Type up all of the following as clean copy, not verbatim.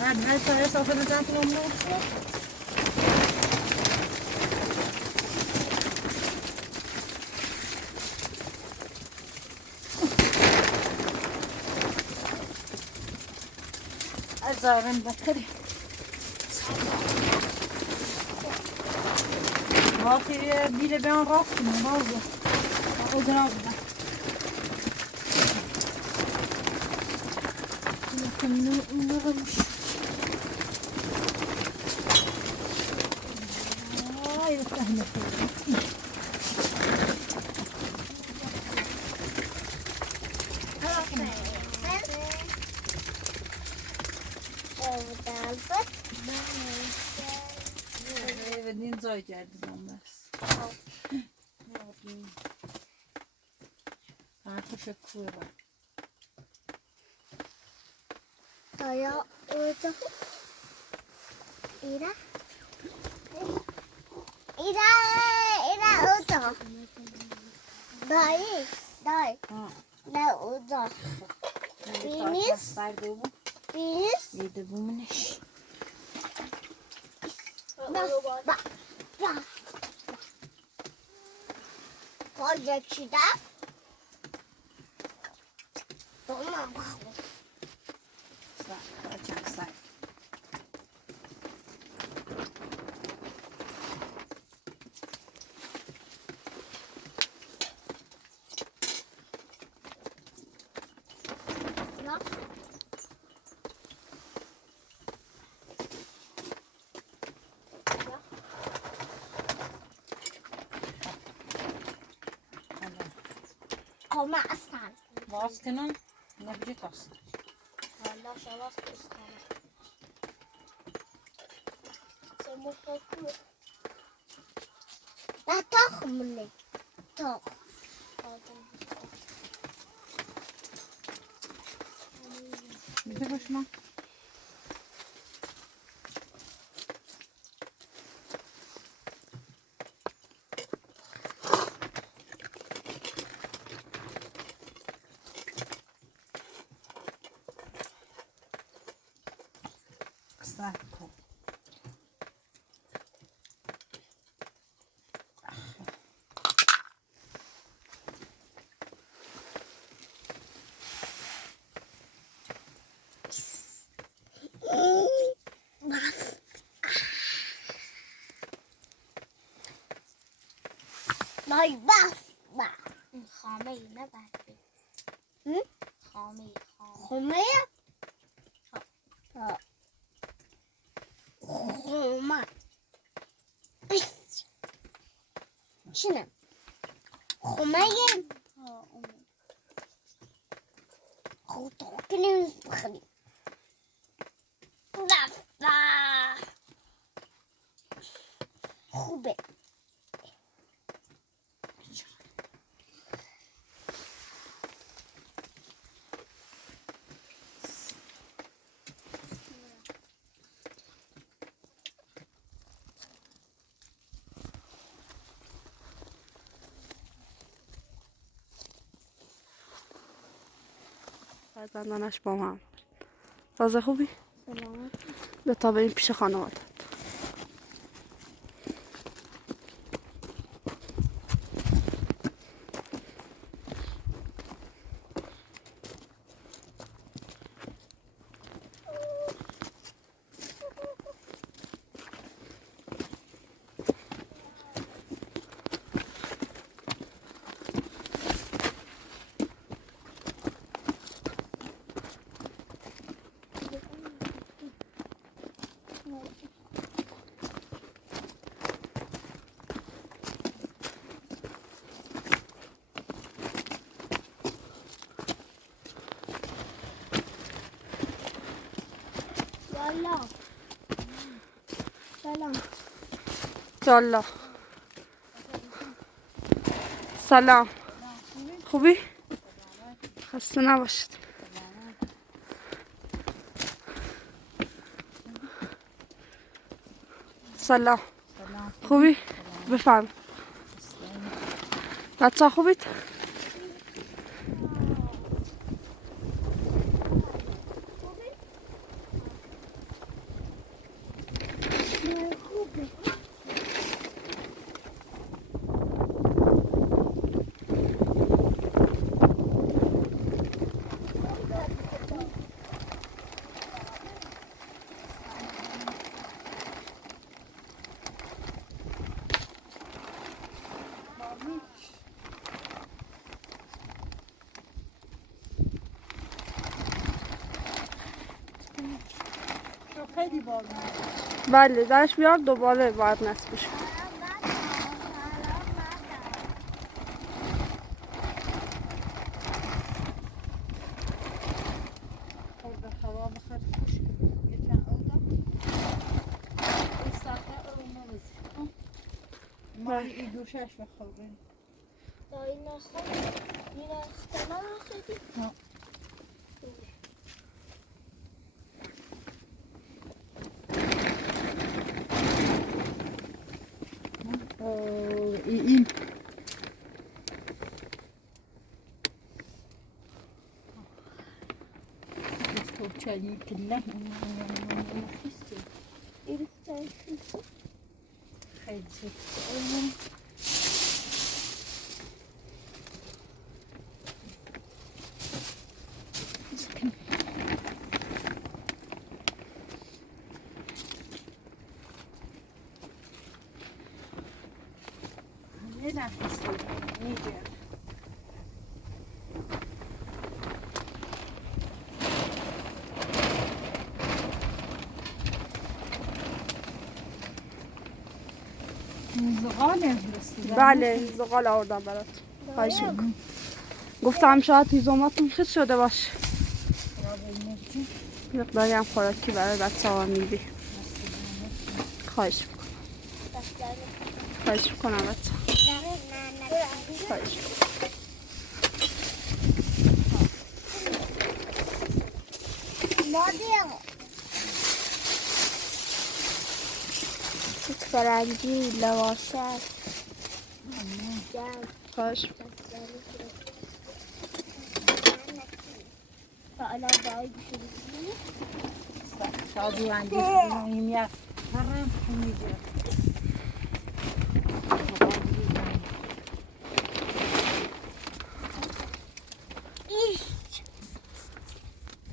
بعد هاي الطريقة سوف نجاتنا ونوصل. أزارن بكري. هاتي بيله بين راسي مرازة. أزرع ده. لكن نغمش. يستهلك. بدين زايد جاردم بس. عارفة شكورة. طيب وده إيه ده؟ اوضه دای نه اوضه بینیست یده بومنش با کجا چیده دوما بخور چند سای Komma aslan. Vaskenan nefret aslan. Allah şavas kıskanır. Sen bu koku. La tohumlu. Toh. Bir de başıma. Sacco. Nói bác bà khó mì nó bà khó mì khó mì khó شنو خميم خوتوكني بخلي دفا خوبه فرزندانش با من تازه خوبی؟ سلامت به تا بریم پیش خانواده سلام سلام جالا سلام خوبی؟ خسته نباشید سلام خوبی؟ بفرم بچه خوبید؟ خیلی بارون. بله درش بیار دوباره باید نصب بشه. خورده هوا بخیر خوش یکن اودا. استخدام اونو بزن. ما این دوشش بخوریم. دایی نخور. این اختلا رسیدی؟ نه. این چایی کله نخسته این چایی خیلی نه نخسته میگه زغاله رسیده. بله زغال آوردم برات. خواهش میکنم. گفتم شاید هیزوماتون خیس شده باشه. مقداری هم خوراکی برای بچه ها میدی. خواهش میکنم. خواهش میکنم بچه. خواهش میکنم. فرنگی لواسه خواهش میکنم. فعلا دایی بشوری شادی رنگی شدیم یک هرم میگه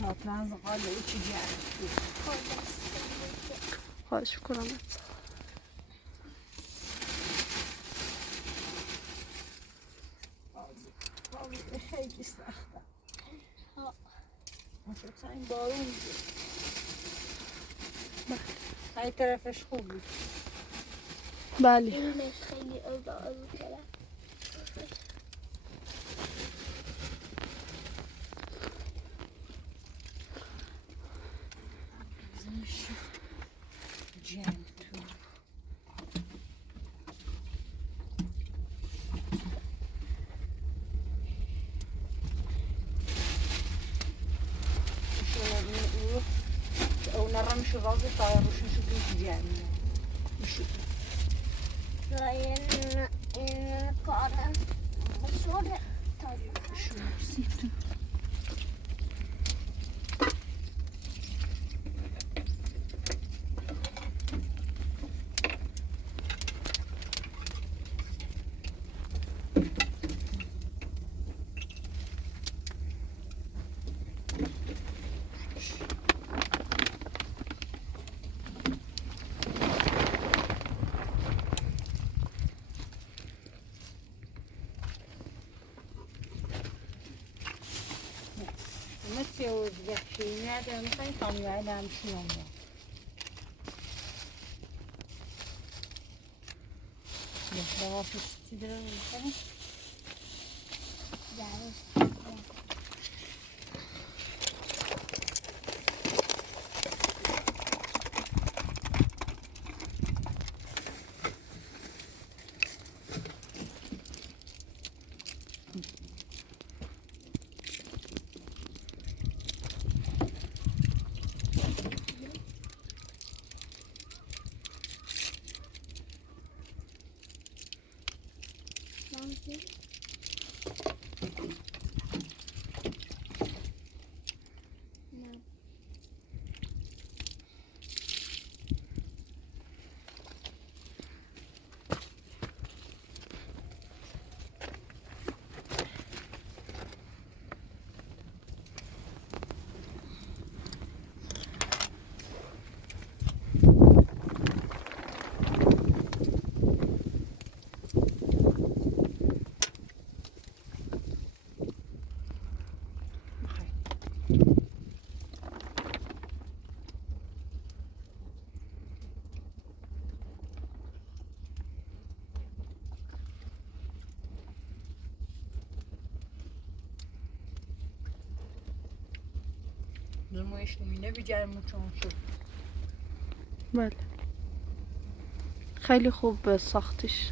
حتما زغال او چی جرد خواهش میکنم بچه. خیلی سخته شد این بارون های طرفش خوب بود بله اینش خیلی اضافه کرد نرمش رازı tayarmışın şu gün yani. Şu. این کارم شده Şu sifte. مثل وزگشی ندارم خیلی کامیای نمشون با پشتی دارم میکنم مویش نمینه بگرم چون شد. بله خیلی خوب ساختش.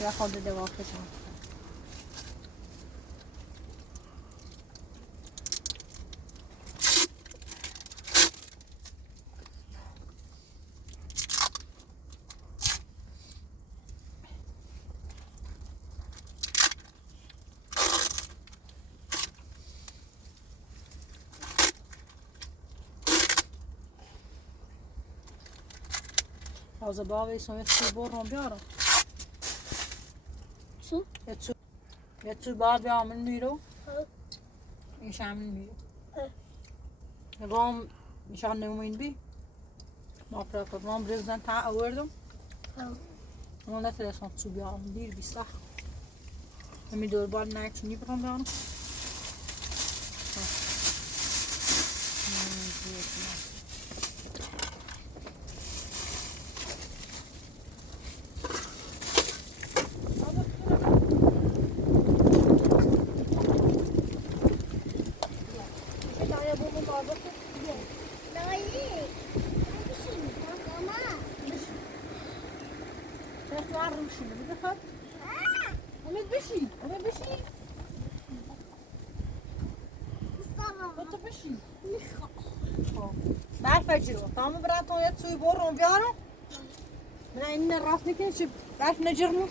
Ja, خود دوا کشم. از باقی سویت چی برم بیارم. چو؟ یه تو بار بیامل نیرو. این شامل نیرو. رام نشان نموین بی. ما پرکار رام برزن تا آوردم. اما نترسم تو بیام دیر بیسته. همی دور بار نکشونی برام بیارم. بجرو تمام براتون یه توی برم بیارم من این راست نکنه چه برف نجرمو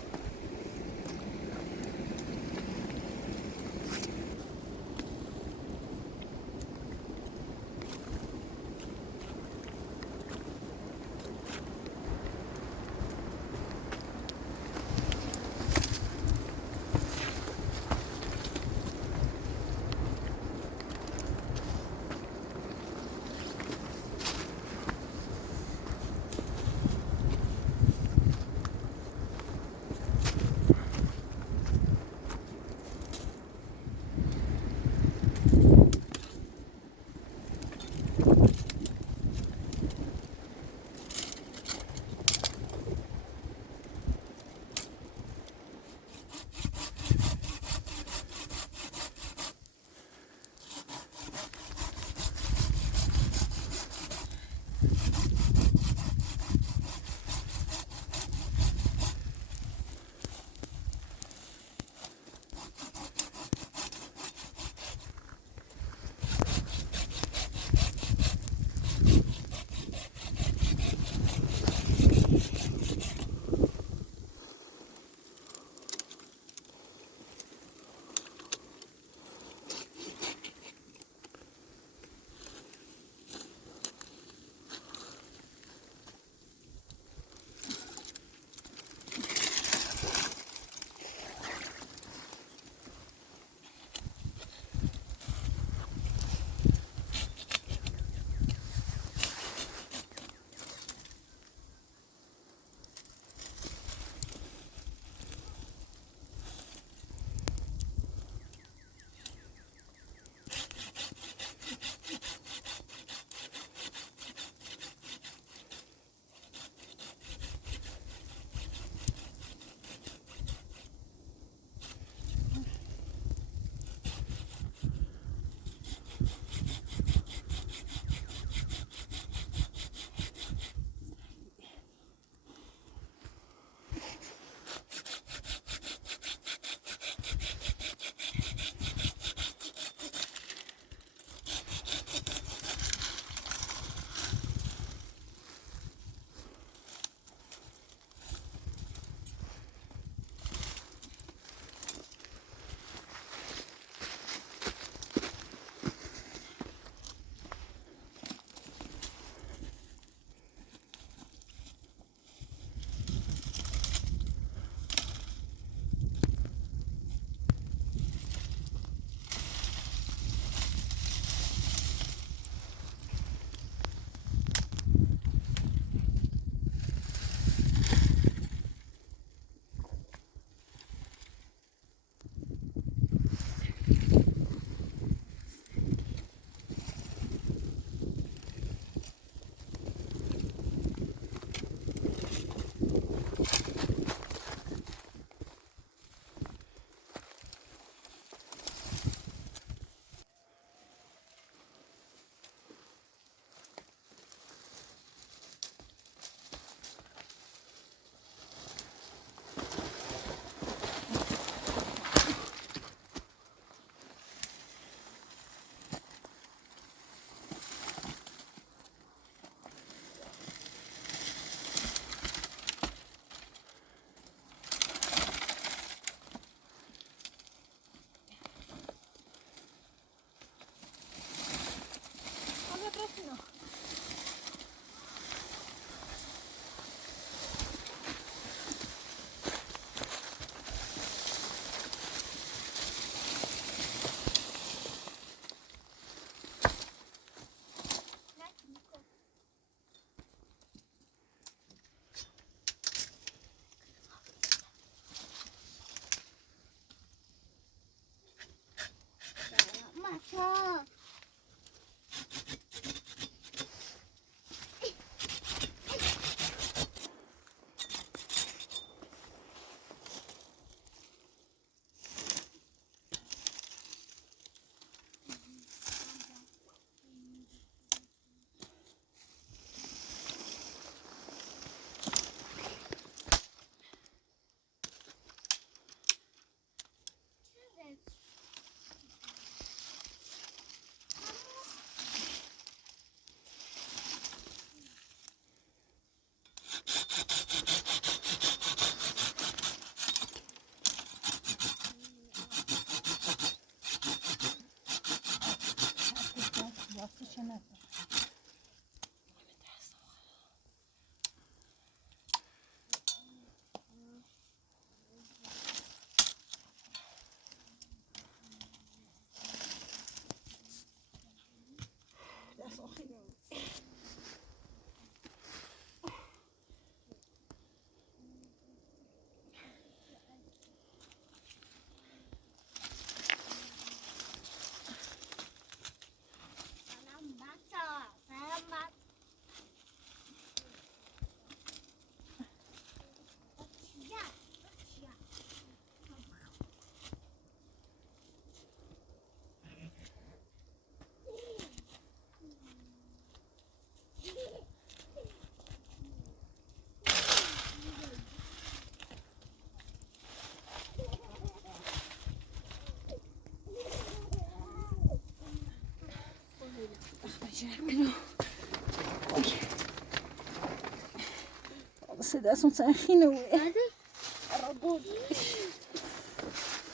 صدا اسمه خینه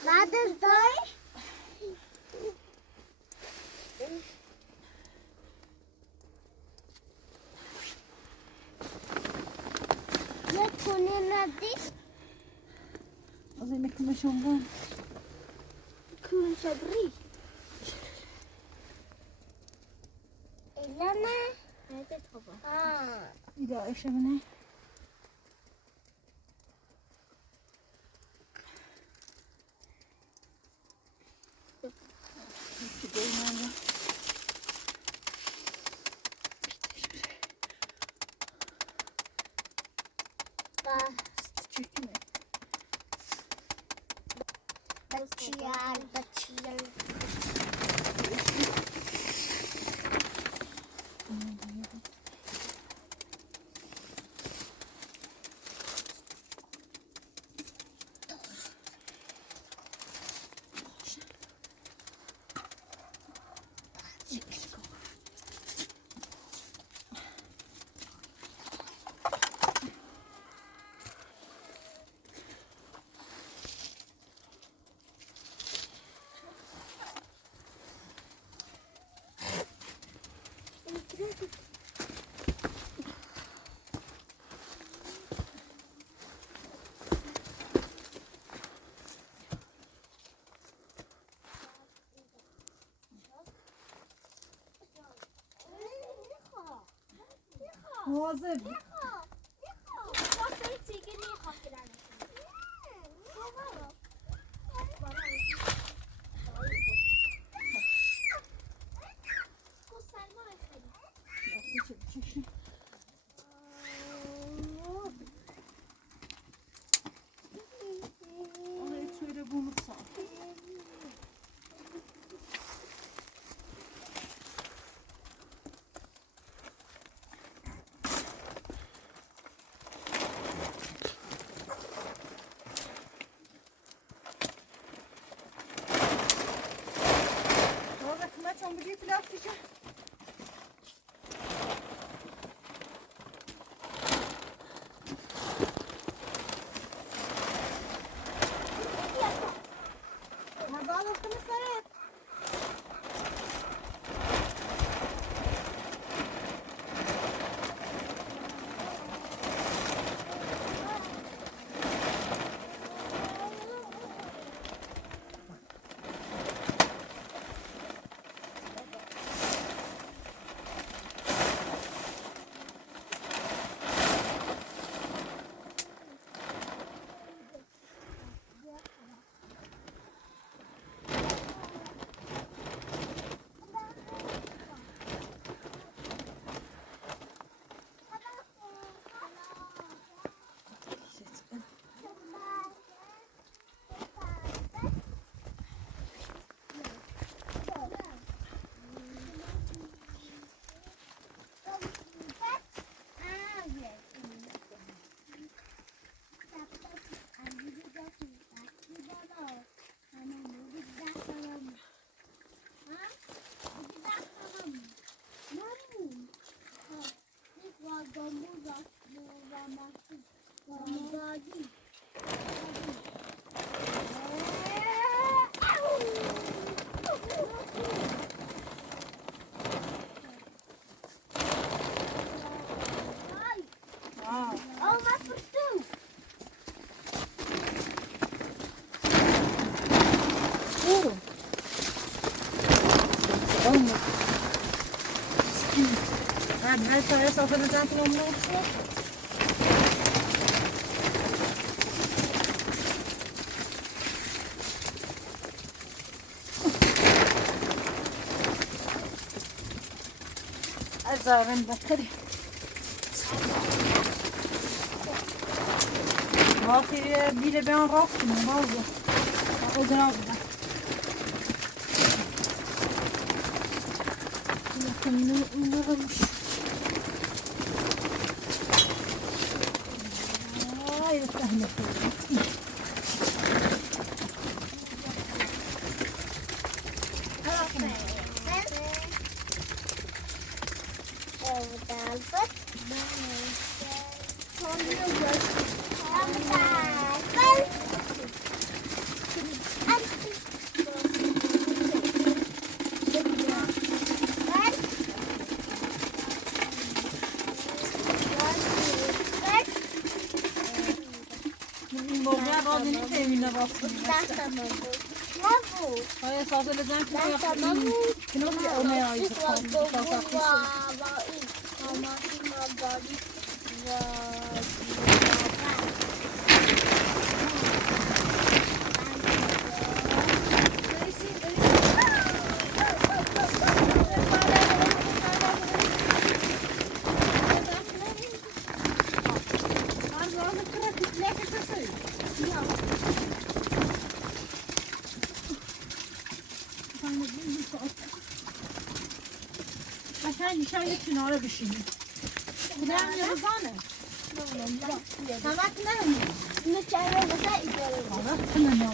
بعد از دای یه کنه ندی از این کمشون بون کون شبری ایلا نه نده تابا ایده ایشه بنه Bacıyar. واظب چون بجی پلاستیکه مزال افتم سرت هل سوف نزعل الأمور؟ أزارن بكري هاتي بيله بيان رافتي من بعضه أدراك ده لكن نغمش يستهلك این موقع باز نمی‌فهمی نباستیم. های احساس لزن که نوی اونه آیز شاید کناره بشینیم کدام یه همه کنه نچاره بسه ایداره کنه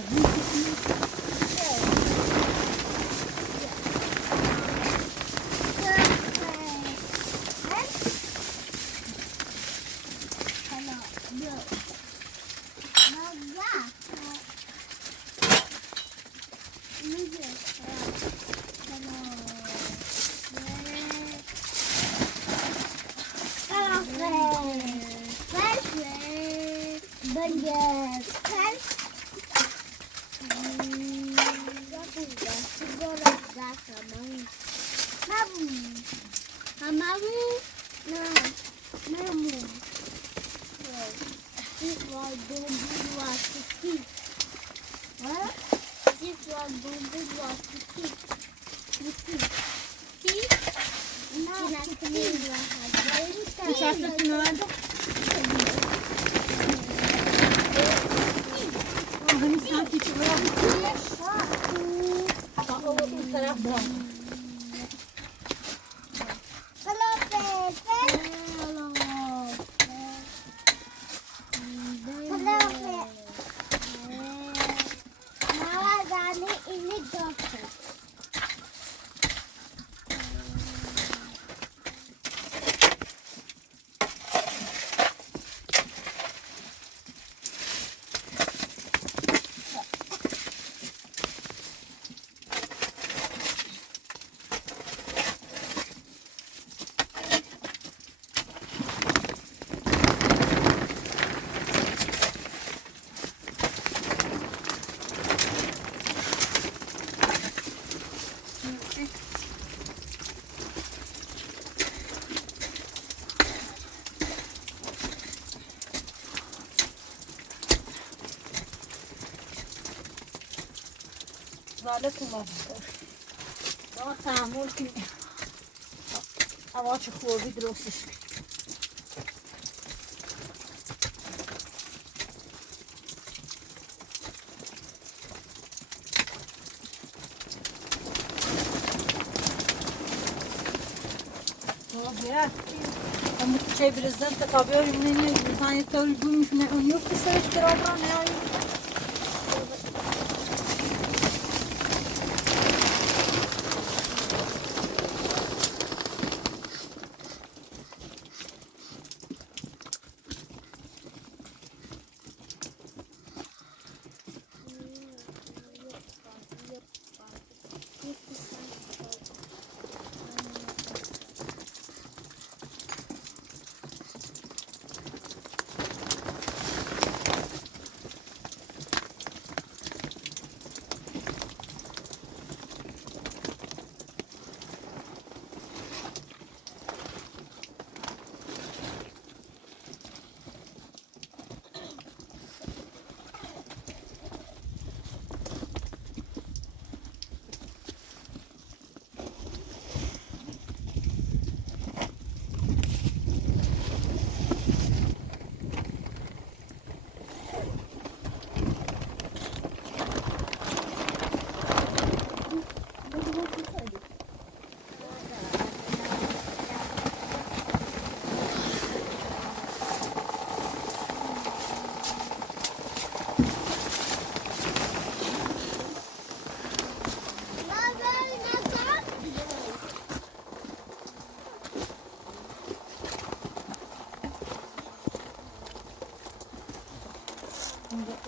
زالتون مفکر ما تحمل کنیم هوا چه خوردی درستش هم چه برزن تقابل می‌نی زنی طوری دومیش نه اون یکی سرش درآمد نه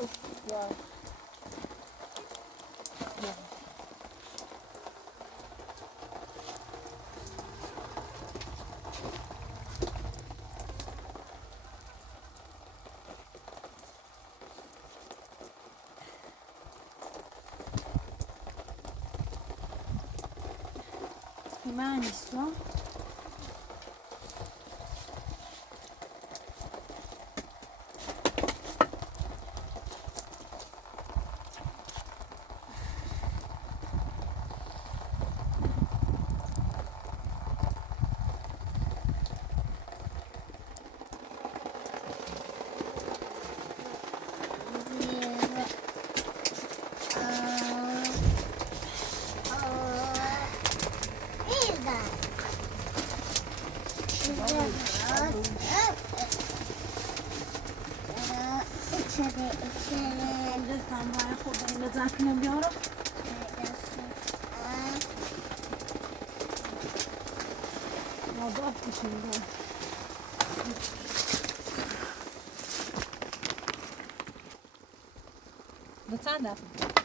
Ja. Ja. Hemen istiyorum. Tam برای خودم اینو زنکنم بیارم آگاه بشیم دو چند دفعه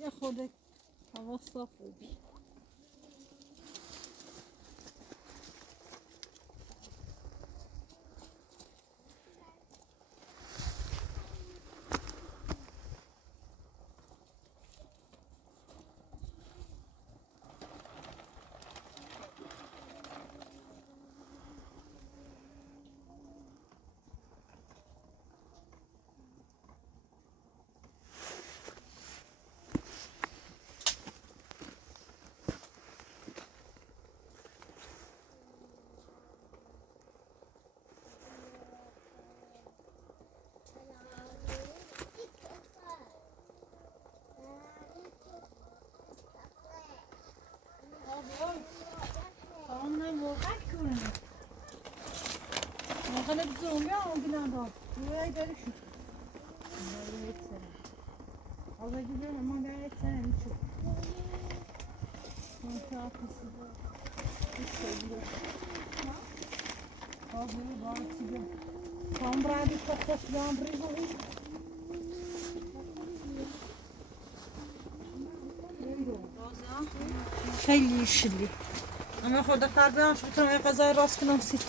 یه خود هوا صاف بودی Makanya bizim ya o binada. Buraya gidelim şu. Buraya etsene. Allah gidiyor ama ben etsene hiç yok. Kontrol arkası. Hiç seviyor. Abi var size. Kambradi kokos lambrizo. خیلی yeşilli. Ama خورده فردا شو بتونم یه غذای راست کنم سیت.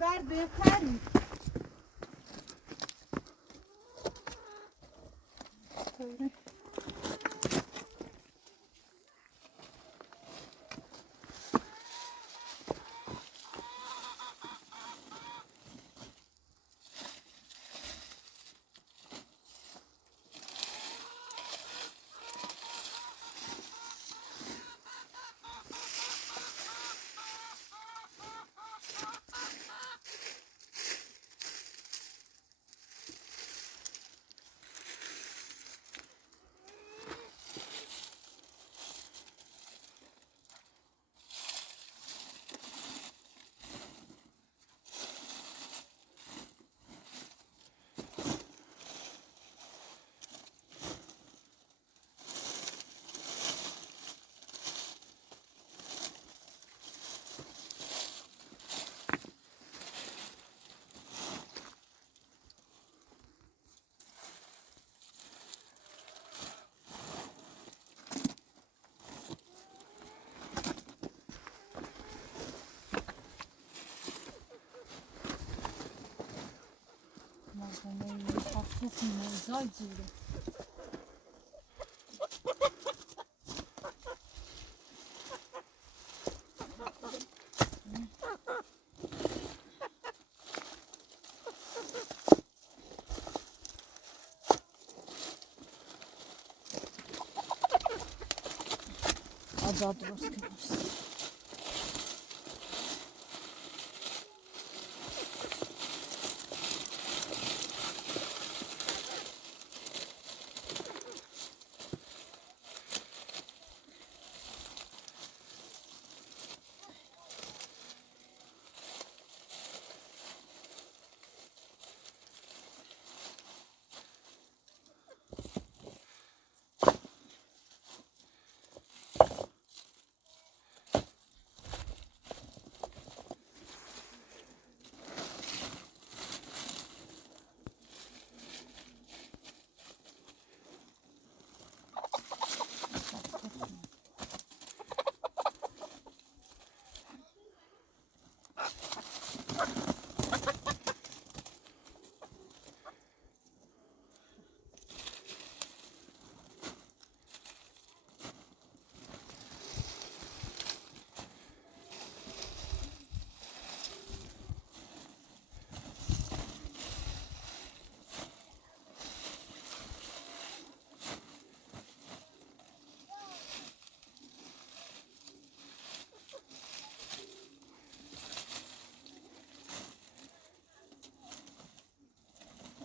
Ver beyefendi. Böyle. تخمه زاید زوره آزاد درست کنیم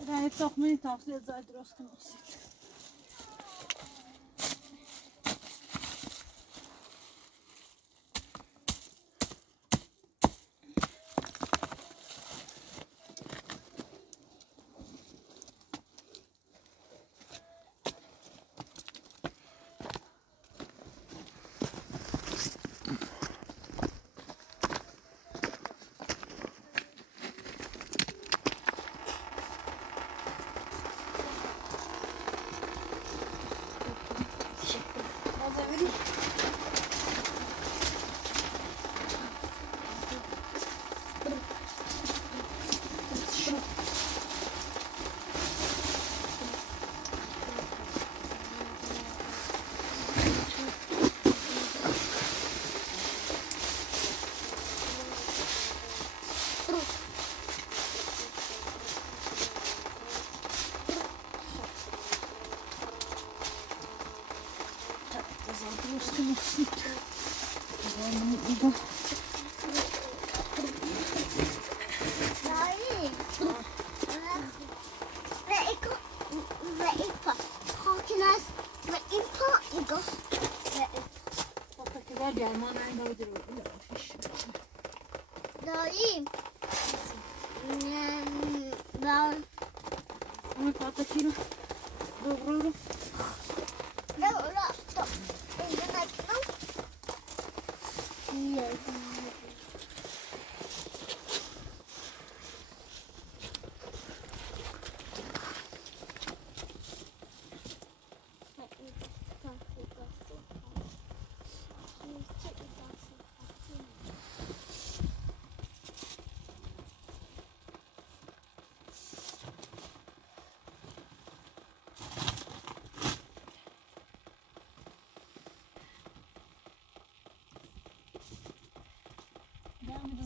رای تخمه تاخیر زاید درست کنیم داریم اون پاتکی رو رو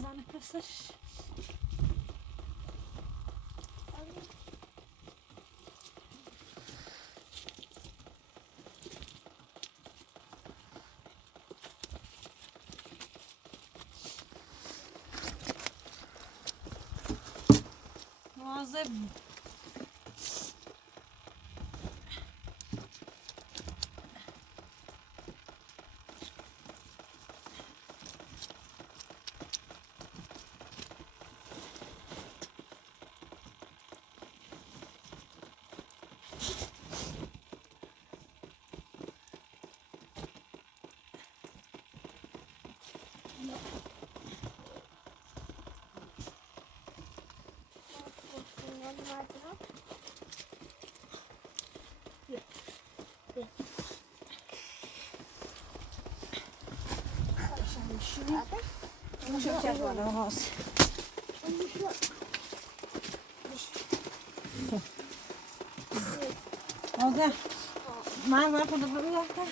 بزنه پسش مواظب شو چه بالا هاست آگه من باید خود رو بیافتم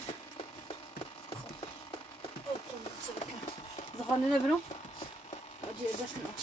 زخانه نبرم آجی ازش کنم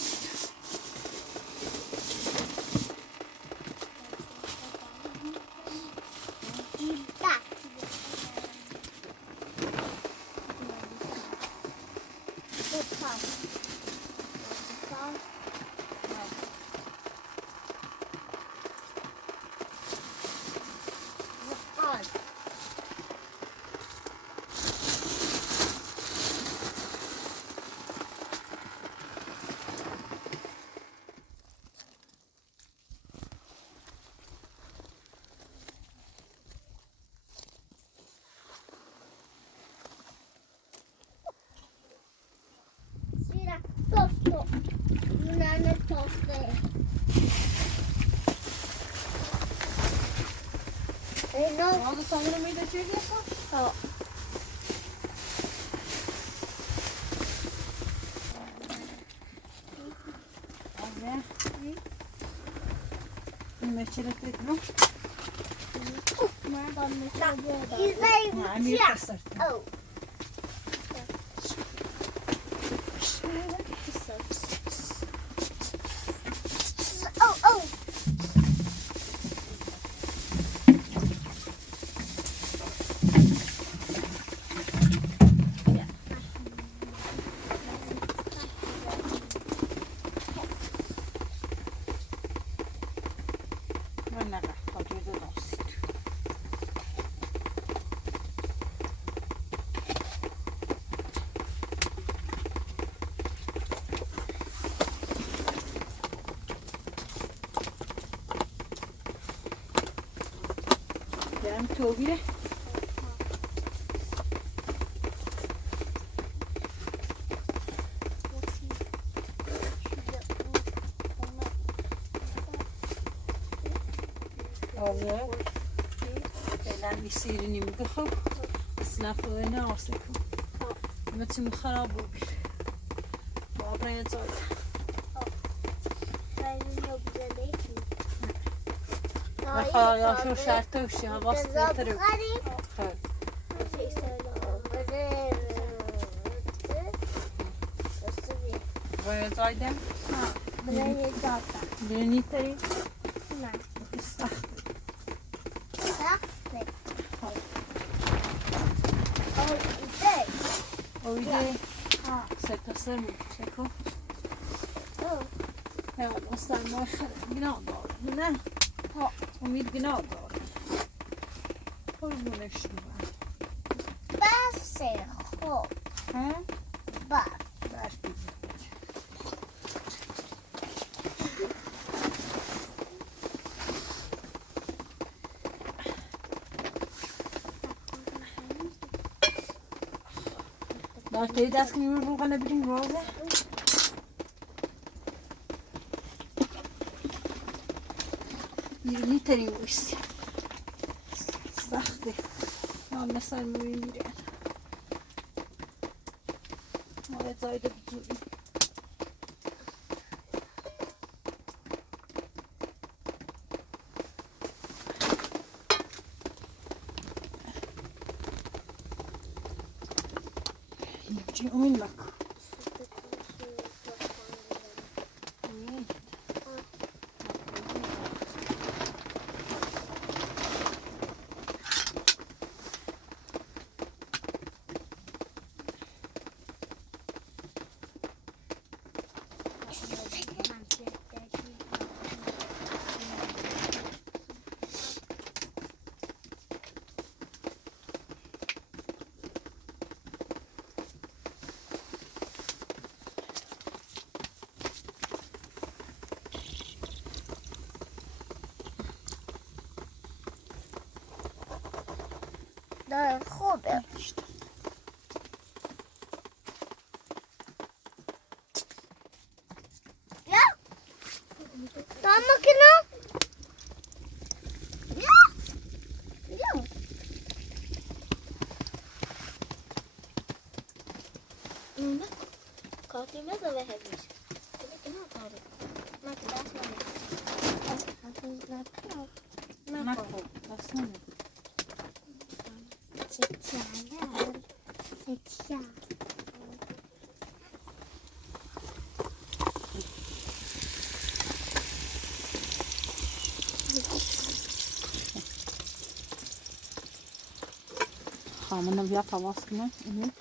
آگه سامون میده چی بیاستم؟ آگه این مچلت بکنم نه امیر کسر من نگه خاطر دو داست برم توگیره آگه فعلا بیسیرینی میگه خب اسنف و اینه آسه کن مثل خراب بود بابا یه زاید بخواه یا شو شرطه وشی هواست بهتره خیلی باید زایدم برنی تری سخت اویده سکتاسر بود چکو هوا مستن ما گناه داره نه امید گناه داره قربونش میبرم بس خوب بس برش بیدیم داشته دست کنیم رو کنه بریم رازه بیرونی ترین بایستی سخته هم مثل میبینیم ما یه زایده بزرگیم اینجا اون لکن داره خوبه یا tamam kino ya ne کارتیم نزده همیش دیگه نه کاری من که دست نمیدم نکن دست نمیدم Tamam, bunu bir tavasını. Mana?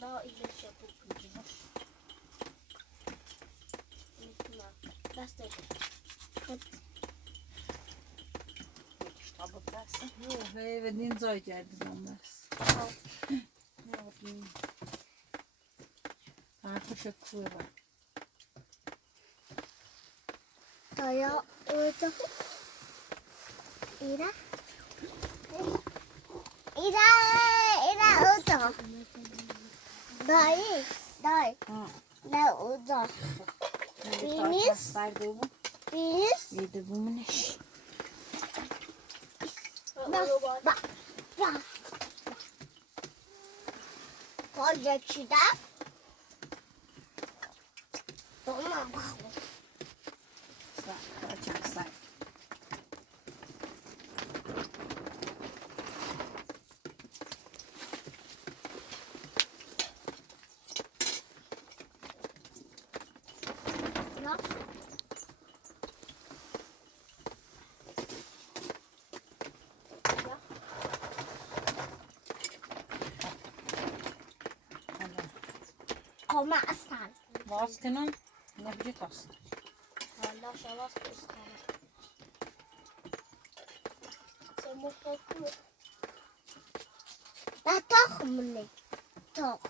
Daha ilaç yapıp gidiyor. Unutma. Bastır. Kitabı versin. Yok, ve ninja geldi onlarız. Ne yapayım? Teşekkür ederim. Daya orada. İra. İra orada. Dayı. Ha. Ne orada? Biriniz. Nerede bu? Biriniz. Nerede bu mu ne? Bak. Kocaçıda. Tamam. Çok sağ. Nasıl? Komma aslan. Vaskının ne bilecek aslında. Allah şavas kuskanı. Sen bu koku. Da tok mu ne? Tok.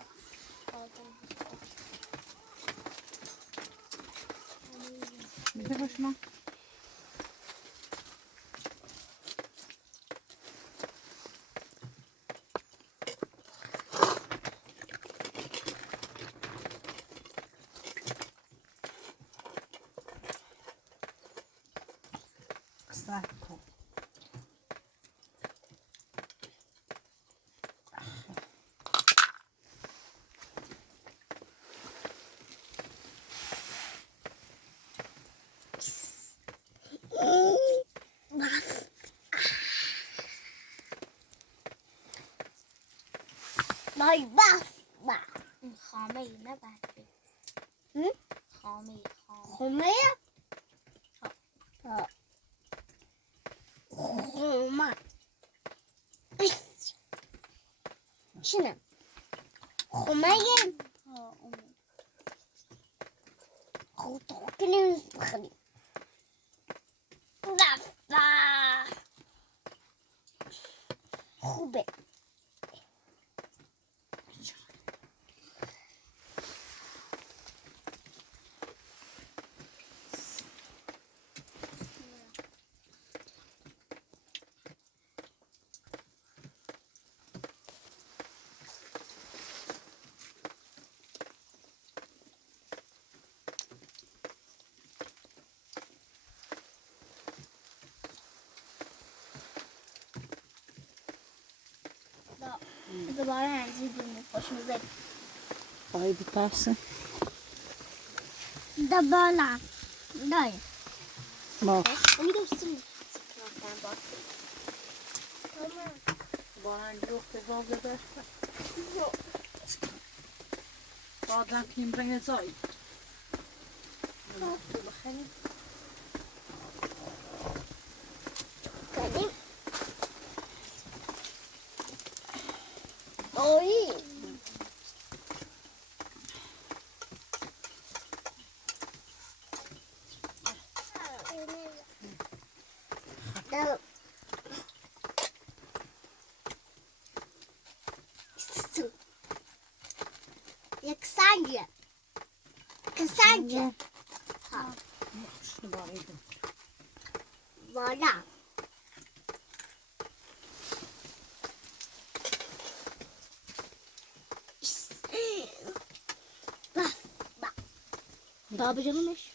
Bir de başına. Kısa. Bas. Nay bas. Bak. Xameyi ne belki? Hı? Xameyi. Xameyi? Ha. Xama. Şimdi. Xameyi. Ha. Kutuğunuz bakın. Basta. Hube. Bu da bana günlük hoşumuza gitti. Ay bitarsın. Da böyle. Böyle. Bak. Onu göstereyim. Bak. Tamam. Bana yok devam eder. Yok. Bazen kim bana zayıf. Bakalım. Kadim. Oy. Da. Su. Yaksancı. Kısancı. Ha. Şunu bağlaydım. Voilà. Bak. Bak. Daha bir canım eş.